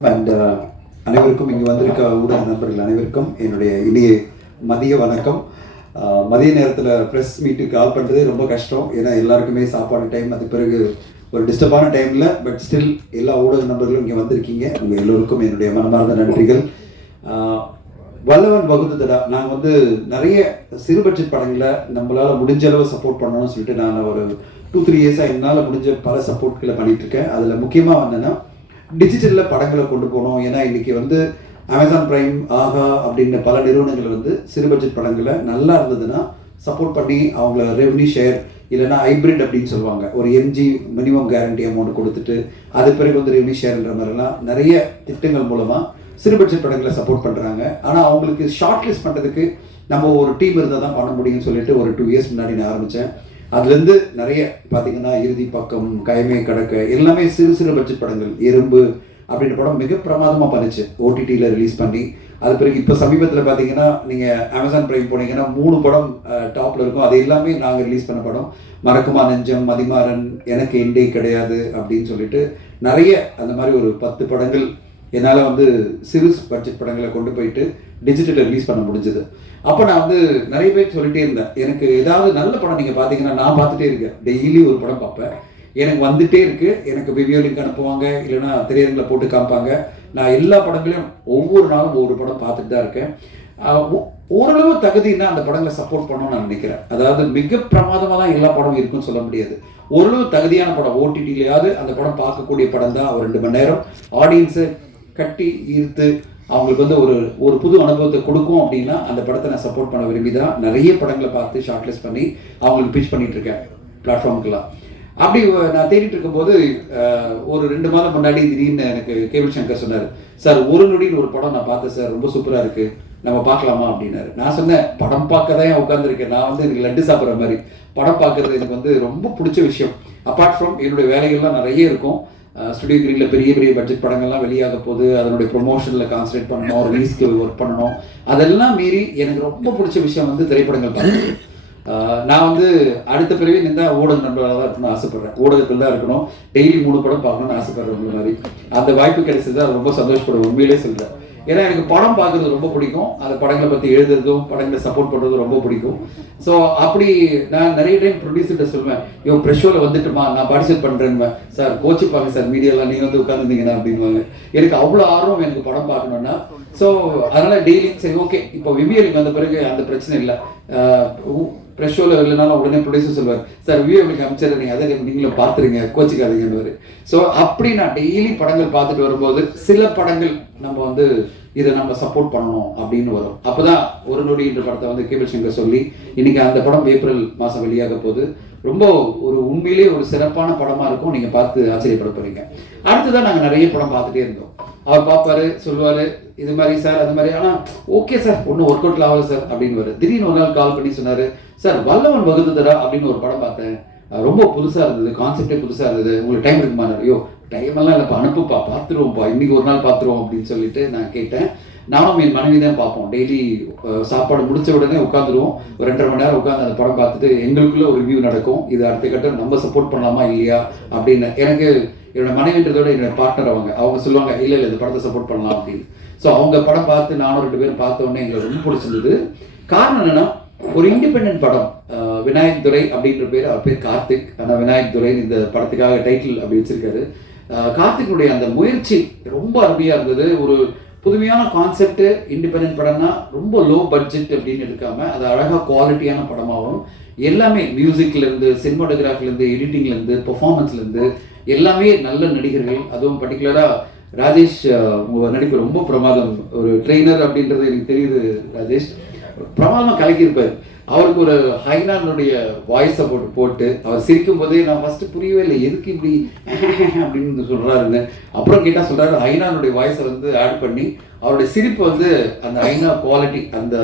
And uh, அனைவருக்கும் இங்கே வந்திருக்க ஊடக நண்பர்கள் அனைவருக்கும் என்னுடைய இனிய மதிய வணக்கம். மதிய நேரத்தில் ப்ரெஸ் மீட்டுக்கு கால் பண்ணுறதே ரொம்ப கஷ்டம். ஏன்னா எல்லாருக்குமே சாப்பாடு டைம் அது பிறகு ஒரு டிஸ்டர்பான டைமில் பட் ஸ்டில் எல்லா ஊடக நண்பர்களும் இங்கே வந்திருக்கீங்க. உங்கள் எல்லோருக்கும் என்னுடைய மனமார்ந்த நன்றிகள். வல்லவன் வகுத்துதடா நான் வந்து நிறைய சிறுபட்ச படங்களை நம்மளால் முடிஞ்ச அளவு சப்போர்ட் பண்ணணும்னு சொல்லிட்டு நான் ஒரு டூ த்ரீ இயர்ஸாக என்னால் முடிஞ்ச பல சப்போர்ட்களை பண்ணிகிட்ருக்கேன் இருக்கேன். அதில் முக்கியமாக வந்தேன்னா டிஜிட்டலில் படங்களை கொண்டு போகணும் ஏன்னா இன்றைக்கி வந்து அமேசான் ப்ரைம் ஆகா அப்படின்ற பல நிறுவனங்கள் வந்து சிறு பட்ஜெட் படங்களை நல்லா இருந்ததுன்னா சப்போர்ட் பண்ணி அவங்கள ரெவன்யூ ஷேர் இல்லைன்னா ஹைப்ரிட் அப்படின்னு சொல்லுவாங்க. ஒரு எம்ஜி மினிமம் கேரண்டி அமௌண்ட் கொடுத்துட்டு அது பிறகு வந்து ரெவன்யூ ஷேர்ன்ற மாதிரிலாம் நிறைய திட்டங்கள் மூலமாக சிறு பட்ஜெட் படங்களை சப்போர்ட் பண்ணுறாங்க ஆனால் அவங்களுக்கு ஷார்ட் லிஸ்ட் பண்ணுறதுக்கு நம்ம ஒரு டீம் இருந்தால் தான் பண்ண முடியும்னு சொல்லிட்டு ஒரு டூ இயர்ஸ் முன்னாடி நான் ஆரம்பித்தேன் அதுலேருந்து நிறைய பார்த்தீங்கன்னா இறுதி பக்கம் கைமை கடக்க எல்லாமே சிறு சிறு பட்ஜெட் படங்கள் எறும்பு அப்படின்ற படம் மிக பிரமாதமாக பண்ணுச்சு ஓடிடியில் ரிலீஸ் பண்ணி. அது பிறகு இப்போ சமீபத்தில் பார்த்தீங்கன்னா நீங்கள் அமேசான் பிரைம் போனீங்கன்னா மூணு படம் டாப்பில் இருக்கும். அது எல்லாமே நாங்கள் ரிலீஸ் பண்ண படம். மறக்குமா நெஞ்சம் மதிமாறன் எனக்கு எண்டே கிடையாது அப்படின்னு சொல்லிட்டு நிறைய அந்த மாதிரி ஒரு பத்து படங்கள் என்னால் வந்து சிறு பட்ஜெட் படங்களை கொண்டு போயிட்டு டிஜிட்டலில் ரிலீஸ் பண்ண முடிஞ்சுது. அப்போ நான் வந்து நிறைய பேர் சொல்லிட்டே இருந்தேன். எனக்கு ஏதாவது நல்ல படம் நீங்கள் பார்த்தீங்கன்னா நான் பார்த்துட்டே இருக்கேன். டெய்லி ஒரு படம் பார்ப்பேன். எனக்கு வந்துட்டே இருக்கு. எனக்கு விவியோ லிங்க் அனுப்புவாங்க. இல்லைன்னா திரையரங்கில் போட்டு காமிப்பாங்க. நான் எல்லா படங்களையும் ஒவ்வொரு நாளும் ஒவ்வொரு படம் பார்த்துட்டு தான் இருக்கேன். ஓ- ஓரளவு தகுதினா அந்த படங்களை சப்போர்ட் பண்ணணும்னு நான் நினைக்கிறேன். அதாவது மிக பிரமாதமாக தான் எல்லா படமும் இருக்குன்னு சொல்ல முடியாது. ஓரளவு தகுதியான படம் ஓடிடிலையாவது அந்த படம் பார்க்கக்கூடிய படம் தான். ஒரு ரெண்டு மணி நேரம். ஆடியன்ஸை கட்டி ஈர்த்து அவங்களுக்கு வந்து ஒரு ஒரு புது அனுபவத்தை கொடுக்கும் அப்படின்னா அந்த படத்தை நான் சப்போர்ட் பண்ண விரும்பி தான் நிறைய படங்களை பார்த்து ஷார்ட்லிஸ்ட் பண்ணி அவங்களுக்கு பிச் பண்ணிட்டு இருக்கேன் பிளாட்ஃபார்முக்கெல்லாம் அப்படி நான் தேடிட்டு இருக்கும்போது ஒரு ரெண்டு மாதம் முன்னாடி திடீர்னு எனக்கு கேபிள் சங்கர் சொன்னார் சார் ஒரு நொடின்னு ஒரு படம் நான் பார்த்தேன் சார் ரொம்ப சூப்பராக இருக்கு நம்ம பார்க்கலாமா? அப்படின்னாரு. நான் சொன்னேன் படம் பார்க்க தான் உட்காந்துருக்கேன் நான் வந்து எனக்கு லட்டு சாப்பிட்ற மாதிரி. படம் பார்க்கறது எனக்கு வந்து ரொம்ப பிடிச்ச விஷயம். அப்பார்ட் ஃப்ரம் என்னுடைய வேலைகள்லாம் நிறைய இருக்கும். ஸ்டுடியோ கிரீனில் பெரிய பெரிய பட்ஜெட் படங்கள்லாம் வெளியாக போகுது அதனுடைய ப்ரொமோஷனில் கான்சன்ட்ரேட் பண்ணணும் ரிலீஸ்க்கு ஒர்க் பண்ணணும். அதெல்லாம் மீறி எனக்கு ரொம்ப பிடிச்ச விஷயம் வந்து திரைப்படங்கள் பார்க்குறது ஆஹ் நான் வந்து அடுத்த பிறவி நின்றா ஊடக நண்பர்களாக தான் இருக்கணும்னு ஆசைப்படுறேன். ஊடகத்தில் தான் இருக்கணும். டெய்லி மூணு படம் பார்க்கணும்னு ஆசைப்படுறேன் மாதிரி. அந்த வாய்ப்பு கிடைச்சது அது ரொம்ப சந்தோஷப்படுவேன். உண்மையிலே சொல்கிறேன் ஏன்னா எனக்கு படம் பார்க்கறது ரொம்ப பிடிக்கும். அந்த படங்களை பற்றி எழுதுறதும் படங்களை சப்போர்ட் பண்ணுறதும் ரொம்ப பிடிக்கும். ஸோ அப்படி நான் நிறைய டைம் ப்ரொடியூசர்கிட்ட சொல்லுவேன் இவன் ப்ரெஷோவில் வந்துட்டுமா? நான் பார்ட்டிசிபேட் பண்ணுறேன்னு சார் கோச்சிப்பாங்க சார் மீடியாலாம் நீங்கள் வந்து உட்காந்துருந்தீங்கன்னா அப்படின்வாங்க எனக்கு அவ்வளோ ஆர்வம் எனக்கு படம் பார்க்கணுன்னா ஸோ அதனால் டெய்லி சரி ஓகே இப்போ விவியலுக்கு வந்த பிறகு அந்த பிரச்சனை இல்லை. ப்ரெஷோவில் இல்லைனாலும் உடனே ப்ரொடியூசர் சொல்லுவார் சார் வியூ எப்படி அமைச்சர் அதை நீங்களும் பார்த்துருங்க கோச்சிக்காதீங்கன்னு ஸோ அப்படி நான் டெய்லி படங்கள் பார்த்துட்டு வரும்போது சில படங்கள் நம்ம வந்து இதை நம்ம சப்போர்ட் பண்ணணும் அப்படின்னு வரும். அப்போதான் ஒரு நொடி என்ற படத்தை வந்து கேபிள் சங்கர் சொல்லி இன்னைக்கு அந்த படம் ஏப்ரல் மாதம் வெளியாக போகுது. ரொம்ப ஒரு உண்மையிலேயே ஒரு சிறப்பான படமாக இருக்கும். நீங்கள் பார்த்து ஆச்சரியப்பட போறீங்க. அடுத்ததான் நாங்கள் நிறைய படம் பார்த்துட்டே இருந்தோம். அவர் பார்ப்பாரு சொல்லுவாரு இது மாதிரி சார் அது மாதிரி. ஆனால் ஓகே சார் ஒன்றும் ஒர்க் அவுட்ல ஆகல சார் அப்படின்னு வரு திடீர்னு ஒரு நாள் கால் பண்ணி சொன்னார் சார் வல்லவன் வகுத்துதரா அப்படின்னு ஒரு படம் பார்த்தேன். ரொம்ப புதுசாக இருந்தது கான்செப்டே புதுசாக இருந்தது. உங்களுக்கு டைம் இருக்குமா ஐயோ டைம் எல்லாம் இல்லைப்பா அனுப்புப்பா பார்த்துருவோம்ப்பா இன்னைக்கு ஒரு நாள் பார்த்துருவோம் அப்படின்னு சொல்லிட்டு நான் கேட்டேன். நானும் என் மனைவி தான் பார்ப்போம். டெய்லி சாப்பாடு முடிச்ச உடனே உட்காந்துருவோம் ஒரு ரெண்டரை மணி நேரம் உட்காந்து அந்த படம் பார்த்துட்டு எங்களுக்குள்ள ஒரு ரிவ்யூ நடக்கும். இது அடுத்த கட்டம் நம்ம சப்போர்ட் பண்ணலாமா இல்லையா? அப்படின்னு. எனக்கு என்னோட மனைவின்றதோட என்னோட பார்ட்னர் அவங்க. அவங்க சொல்லுவாங்க இல்லை இல்லை இந்த படத்தை சப்போர்ட் பண்ணலாம் அப்படின்னு. ஸோ அவங்க படம் பார்த்து நானும் ரெண்டு பேரும் பார்த்த உடனே எங்களுக்கு ரொம்ப பிடிச்சிருந்தது. காரணம் என்னன்னா ஒரு இண்டிபெண்ட் படம் விநாயக் துரை அப்படின்ற பேர் அவர் பேர் கார்த்திக். ஆனால் விநாயக் துரை இந்த படத்துக்காக டைட்டில் அப்படி வச்சிருக்காரு. அஹ் கார்த்திக்குடைய அந்த முயற்சி ரொம்ப அருமையாக இருந்தது. ஒரு புதுமையான கான்செப்ட் இண்டிபெண்ட் படம்னா ரொம்ப லோ பட்ஜெட் அப்படின்னு எடுக்காமல் அது அழகாக குவாலிட்டியான படமாகவும் எல்லாமே மியூசிக்லேருந்து இருந்து cinematography-ல எல்லாமே நல்ல நடிகர்கள். அதுவும் பர்டிகுலராக ராஜேஷ் உங்கள் உங்க நடிப்பு ரொம்ப பிரமாதம். ஒரு ட்ரெயினர் அப்படின்றது எனக்கு தெரியுது ராஜேஷ். பிரமாதமாக கலக்கியிருப்பார். அவருக்கு ஒரு ஹைனானுடைய வாய்ஸை போட்டு போட்டு அவர் சிரிக்கும் போதே நான் ஃபஸ்ட்டு புரியவே இல்லை எதுக்கு இப்படி அப்படின்னு சொல்கிறாருங்க அப்புறம் கேட்டால் சொல்கிறாரு ஹைனானுடைய வாய்ஸை வந்து ஆட் பண்ணி அவருடைய சிரிப்பு வந்து அந்த ஐநா குவாலிட்டி அந்த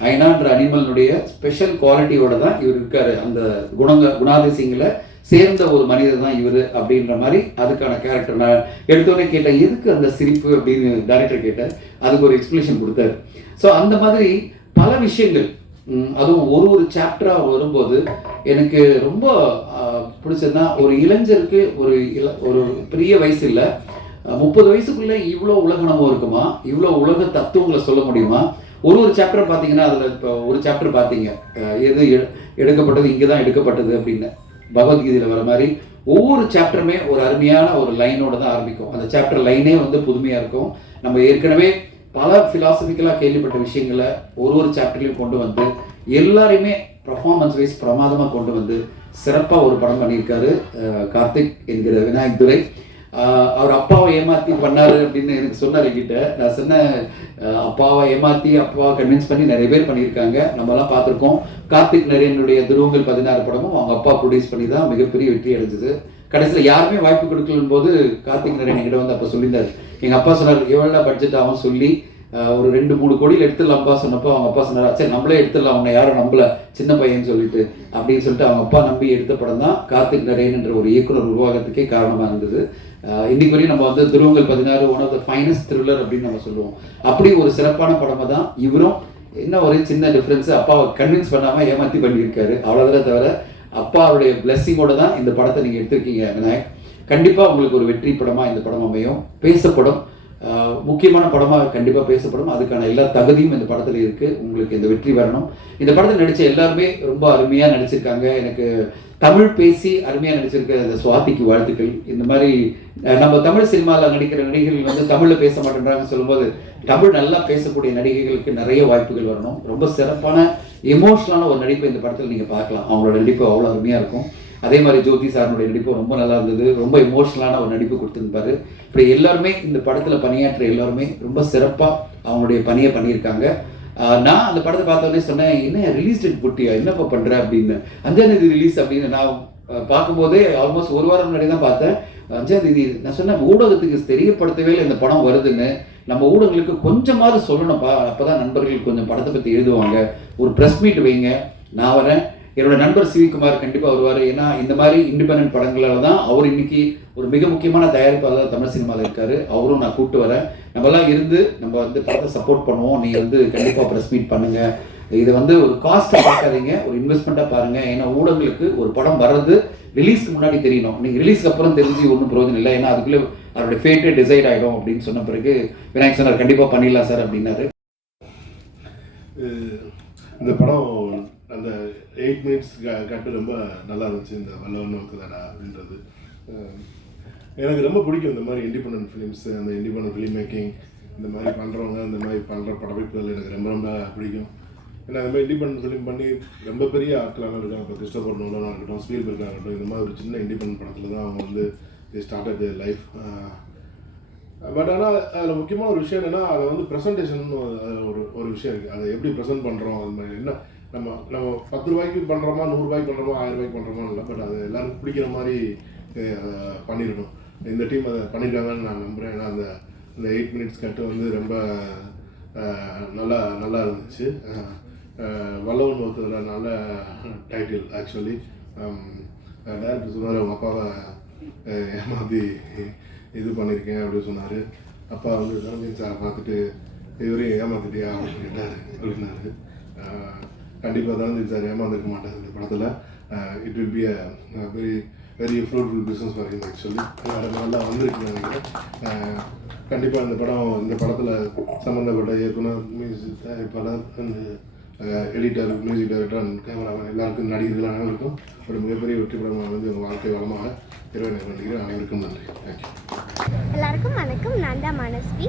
ஐனான்ற அனிமலினுடைய ஸ்பெஷல் குவாலிட்டியோட தான் இவர் இருக்கார். அந்த குணங்க குணாதிசயங்களை சேர்ந்த ஒரு மனிதர் தான் இவர் அப்படின்ற மாதிரி அதுக்கான கேரக்டர் நான் எடுத்தோடனே கேட்டேன் எதுக்கு அந்த சிரிப்பு அப்படின்னு டேரக்டர் கேட்டேன் அதுக்கு ஒரு எக்ஸ்பிளேஷன் கொடுத்தாரு. ஸோ அந்த மாதிரி பல விஷயங்கள் அதுவும் ஒரு ஒரு சாப்டராக வரும்போது எனக்கு ரொம்ப ஆஹ், பிடிச்சதுன்னா ஒரு இளைஞருக்கு ஒரு இள ஒரு பெரிய வயசு இல்லை. முப்பது வயசுக்குள்ளே இவ்வளோ உலகணமும் இருக்குமா? இவ்வளோ உலக தத்துவங்களை சொல்ல முடியுமா? ஒரு ஒரு சாப்டர் பார்த்தீங்கன்னா அதில் இப்போ ஒரு சாப்டர் பார்த்தீங்க. எது எடுக்கப்பட்டது இங்கே தான் எடுக்கப்பட்டது அப்படின்னு. பகவத்கீதையில் வர மாதிரி ஒவ்வொரு சாப்டருமே ஒரு அருமையான ஒரு லைனோட தான் ஆரம்பிக்கும். அந்த சாப்டர் லைனே வந்து புதுமையாக இருக்கும். நம்ம ஏற்கனவே பல ஃபிலாசபிக்கலாக கேள்விப்பட்ட விஷயங்களை ஒரு ஒரு சாப்டர்லையும் கொண்டு வந்து எல்லாரையுமே பர்ஃபார்மன்ஸ் வைஸ் பிரமாதமாக கொண்டு வந்து சிறப்பாக ஒரு படம் பண்ணியிருக்காரு கார்த்திக் என்கிற விநாயக் துரை. அவர் அப்பாவை ஏமாத்தி பண்ணாரு அப்படின்னு எனக்கு சொன்னார் என்கிட்ட. நான் சொன்னேன் அப்பாவை ஏமாத்தி அப்பாவை கன்வின்ஸ் பண்ணி நிறைய பேர் பண்ணியிருக்காங்க. நம்மலாம் பார்த்துருக்கோம். கார்த்திக் நரேனுடைய துருவங்கள் பதினாறு படமும் அவங்க அப்பா ப்ரொடியூஸ் பண்ணி தான் மிகப்பெரிய வெற்றி அடைஞ்சது. கடைசியில் யாருமே வாய்ப்பு கொடுக்கலும் போது கார்த்திக் நரேன் என்கிட்ட வந்து அப்போ சொல்லியிருந்தார். எங்கள் அப்பா சொன்னார் எவ்வளோ பட்ஜெட் ஆகும் சொல்லி ஒரு ரெண்டு மூணு கோடியில் எடுத்துடலாம்ப்பா சொன்னப்போ அவங்க அப்பா சொன்னார் சரி நம்மளே எடுத்துடலாம் அவனை யாரும் நம்பல சின்ன பையன் சொல்லிட்டு. அப்படின்னு சொல்லிட்டு அவங்க அப்பா நம்பி எடுத்த படம் தான் கார்த்திக் நரேன் என்ற ஒரு இயக்குனர் உருவாகத்துக்கே காரணமாக இருந்தது. இன்னைக்கு வரையும் நம்ம வந்து Dhuruvangal Pathinaaru one of the finest thriller அப்படின்னு நம்ம சொல்லுவோம். அப்படி ஒரு சிறப்பான படமாக தான் இவரும் என்ன ஒரு சின்ன டிஃப்ரென்ஸ் அப்பாவை கன்வின்ஸ் பண்ணாமல் ஏமாற்றி பண்ணியிருக்காரு. அவ்வளோதான் தவிர அப்பாவுடைய பிளெஸ்ஸிங்கோட தான் இந்த படத்தை நீங்கள் எடுத்திருக்கீங்க விநாயக். கண்டிப்பாக உங்களுக்கு ஒரு வெற்றி படமாக இந்த படம் அமையும். பேசப்படும். முக்கியமான படமாக கண்டிப்பாக பேசப்படும். அதுக்கான எல்லா தகுதியும் இந்த படத்தில் இருக்குது உங்களுக்கு இந்த வெற்றி வரணும். இந்த படத்தில் நடித்த எல்லாருமே ரொம்ப அருமையாக நடிச்சிருக்காங்க. எனக்கு தமிழ் பேசி அருமையாக நடிச்சிருக்க இந்த சுவாதிக்கு வாழ்த்துக்கள். இந்த மாதிரி நம்ம தமிழ் சினிமாவில் நடிக்கிற நடிகைகள் வந்து தமிழில் பேச மாட்டேன்றாங்கன்னு சொல்லும்போது தமிழ் நல்லா பேசக்கூடிய நடிகைகளுக்கு நிறைய வாய்ப்புகள் வரணும். ரொம்ப சிறப்பான எமோஷனலான ஒரு நடிப்பை இந்த படத்தில் நீங்கள் பார்க்கலாம். அவங்களோட நடிப்பு அவ்வளோ அருமையாக இருக்கும். அதே மாதிரி ஜோதி சாரனுடைய நடிப்பு ரொம்ப நல்லா இருந்தது. ரொம்ப எமோஷ்னலான ஒரு நடிப்பு கொடுத்துருப்பாரு இப்படி எல்லாருமே இந்த படத்தில் பணியாற்ற எல்லாருமே ரொம்ப சிறப்பாக அவங்களுடைய பணியை பண்ணியிருக்காங்க. நான் அந்த படத்தை பார்த்தோன்னே சொன்னேன் என்ன ரிலீஸ் டேட் போட்டியா என்னப்பா பண்ணுற அப்படின்னு. அஞ்சாம் தேதி ரிலீஸ் அப்படின்னு நான் பார்க்கும்போதே ஆல்மோஸ்ட் ஒரு வாரம் முன்னாடி தான் பார்த்தேன். அஞ்சாம் தேதி நான் சொன்னேன் ஊடகத்துக்கு தெரியப்படுத்தவே இல்லை இந்த படம் வருதுன்னு. நம்ம ஊடகங்களுக்கு கொஞ்சமாவது சொல்லணும்ப்பா. அப்பதான் நண்பர்கள் கொஞ்சம் படத்தை பற்றி எழுதுவாங்க. ஒரு ப்ரெஸ் மீட் வைங்க. நான் வரேன். என்னோட நண்பர் சிவிகுமார் கண்டிப்பாக வருவார். ஏன்னா இந்த மாதிரி இண்டிபெண்ட் படங்களால் தான் அவர் இன்னைக்கு ஒரு மிக முக்கியமான தயாரிப்பாளர் தமிழ் சினிமாவில் இருக்காரு. அவரும் நான் கூப்பிட்டு வரேன். நம்மலாம் இருந்து நம்ம வந்து படத்தை சப்போர்ட் பண்ணுவோம். நீங்கள் வந்து கண்டிப்பாக ப்ரெஸ் மீட் பண்ணுங்க. இது வந்து ஒரு காஸ்ட்டை பார்க்காதீங்க. ஒரு இன்வெஸ்ட்மெண்ட்டாக பாருங்க. ஏன்னா ஊடகங்களுக்கு ஒரு படம் வர்றது ரிலீஸ்க்கு முன்னாடி தெரியணும். நீங்கள் ரிலீஸ்க்கு அப்புறம் தெரிஞ்சு ஒன்றும் பிரயோஜனம் இல்லை. ஏன்னா அதுக்குள்ளே அவருடைய ஃபேட்டே டிசைட் ஆகிடும் அப்படின்னு சொன்ன பிறகு விநாயக் சொன்னார் கண்டிப்பாக பண்ணிடலாம் சார் அப்படின்னாரு. இந்த படம் அந்த எயிட் மினிட்ஸ் கட்டு ரொம்ப நல்லா இருந்துச்சு இந்த வல்லவன் நோக்குதாடா அப்படின்றது. எனக்கு ரொம்ப பிடிக்கும் இந்த மாதிரி இண்டிபெண்ட் ஃபிலிம்ஸ் அந்த இண்டிபெண்டன்ட் ஃபிலிம் மேக்கிங் இந்த மாதிரி பண்ணுறவங்க இந்த மாதிரி பண்ணுற படப்பிடிப்புகள் எனக்கு ரொம்ப ரொம்ப பிடிக்கும். ஏன்னா இந்த மாதிரி இண்டிபெண்ட் ஃபிலிம் பண்ணி ரொம்ப பெரிய ஆட்களாக இருக்காங்க. இப்போ கிறிஸ்டபர் நோலனாக இருக்கட்டும் ஸ்பீல்பர்காக இருக்கட்டும் இந்த மாதிரி ஒரு சின்ன இண்டிபெண்ட் படத்தில் தான் அவங்க வந்து ஸ்டார்ட் அப் லைஃப் பட் ஆனால் அதில் முக்கியமான ஒரு விஷயம் என்னென்னா அதை வந்து ப்ரெசன்டேஷன் ஒரு ஒரு விஷயம் இருக்குது அதை எப்படி ப்ரெசென்ட் பண்ணுறோம் அது மாதிரி என்ன நம்ம நம்ம பத்து ரூபாய்க்கு பண்ணுறோமா நூறுரூபாய்க்கு பண்ணுறோமா ஆயிரம் ரூபாய்க்கு பண்ணுறோமா இல்லை பட் அது எல்லாருக்கும் பிடிக்கிற மாதிரி பண்ணிடணும். இந்த டீம் அதை பண்ணியிருக்காங்கன்னு நான் நம்புகிறேன் ஏன்னா அந்த அந்த எயிட் மினிட்ஸ் கட்டு வந்து ரொம்ப நல்லா நல்லா இருந்துச்சு. வல்லவன் ஒருத்தர் நல்ல டைட்டில் ஆக்சுவலி டேரக்டர் சொன்னார் அவங்க அப்பாவை ஏமாற்றி ஏமாத்தி இது பண்ணியிருக்கேன் அப்படின்னு சொன்னார். அப்பா வந்து ரஞ்சித் சார் பார்த்துட்டு இவரையும் ஏமாத்திட்டியா? அப்படின்னு கேட்டார் அப்படின்னாரு. கண்டிப்பாக தான் சார் ஏமாந்துக்க மாட்டார் இந்த படத்தில். It will be a very very fruitful business for him actually நல்லா வந்திருக்கு நினைக்கிறேன். கண்டிப்பாக இந்த படம் இந்த படத்தில் சம்மந்தப்பட்ட இயக்குனர் மியூசிக் தயாரிப்பாளர் editor music director and cameraman எல்லாருக்கும் நடிகர்கள் அனைவருக்கும் ஒரு மிகப்பெரிய வெற்றி படமாக வந்து உங்கள் வாழ்க்கை வளமாக இரவு வேண்டுகிறேன் அனைவருக்கும் நன்றி. தேங்க்யூ எல்லாருக்கும் வணக்கம். நான் தான் மனஸ்வி.